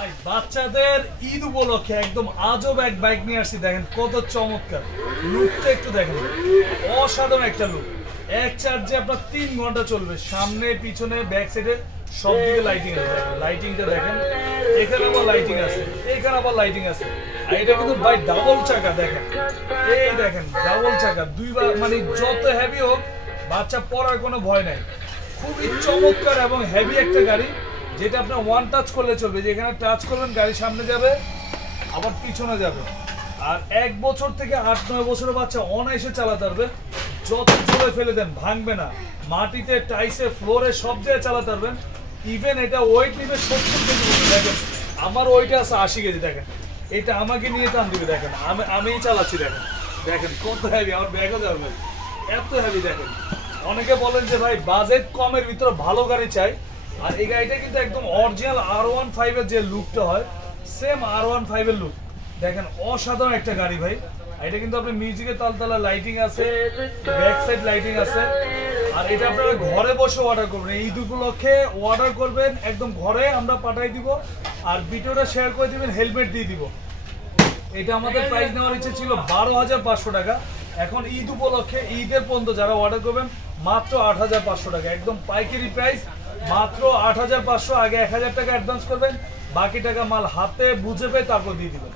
ভাই বাচ্চাদের ঈদ উপলক্ষে একদম আজব এক বাইক নিয়ে আসছি। দেখেন কত চমৎকার লুকটা, একটু দেখেন, অসাধারণ একটা লুক। এক চার্জে আপনার 3 ঘন্টা চলবে। সামনে পিছনে ব্যাক সাইডে সব দিকে লাইটিং আছে। দেখেন লাইটিংটা দেখেন, এখানে আবার লাইটিং আছে, এখানে আবার লাইটিং আছে। আর এটা কিন্তু ভাই ডাবল চাকা। দেখেন এই দেখেন ডাবল চাকা, দুইবার মানে যত হেভি হোক বাচ্চা পড়ার কোনো ভয় নাই। খুবই চমৎকার এবং হেভি একটা গাড়ি, যেটা আপনার ওয়ান টাচ করলে চলবে। যেখানে টাচ করবেন গাড়ি সামনে যাবে আবার পিছনে যাবে। আর 1 বছর থেকে 8-9 বছরের বাচ্চা অনায়াসে চালাতে পারবে। যত জোরে ফেলে দেন ভাঙবে না। মাটিতে, টাইসে, ফ্লোরে সব জায়গায় চালাতে পারবেন। ইভেন এটা ওয়েট নিবে 70 কেজি। দেখেন আমার ওয়েটে আছে 80 কেজি। দেখেন এটা আমাকে নিয়ে টান দিবে। দেখেন আমিই চালাচ্ছি। দেখেন দেখেন কত হেভি, আমার ব্যাগও যাবে এত হেভি। দেখেন অনেকে বলেন যে ভাই বাজেট কমের ভিতরে ভালো গাড়ি চাই, আর এই গাড়িটা কিন্তু একদম অরিজিনাল R15 এর যে লুকটা হয় সেম R15 এর লুক। দেখেন অসাধারণ একটা গাড়ি ভাই। এটা কিন্তু আপনি মিউজিকের তালতলা লাইটিং আছে, ব্যাক সাইড লাইটিং আছে। আর এটা আপনারা ঘরে বসে অর্ডার করবেন। এই উপলক্ষে অর্ডার করবেন, একদম ঘরে আমরা পাঠাই দিব। আর ভিডিওটা শেয়ার করে দিবেন, হেলমেট দিয়ে দিব। এটা আমাদের প্রাইস নেওয়ার ইচ্ছে ছিল 12,500 টাকা। এখন ঈদ উপলক্ষে, ঈদের পর্যন্ত যারা অর্ডার করবেন মাত্র 8,500 টাকা, একদম পাইকারি প্রাইস মাত্র 8,500। আগে 1,000 টাকা অ্যাডভান্স করবেন, বাকি টাকা মাল হাতে বুঝে পেয়ে তারপর দিয়ে দিবেন।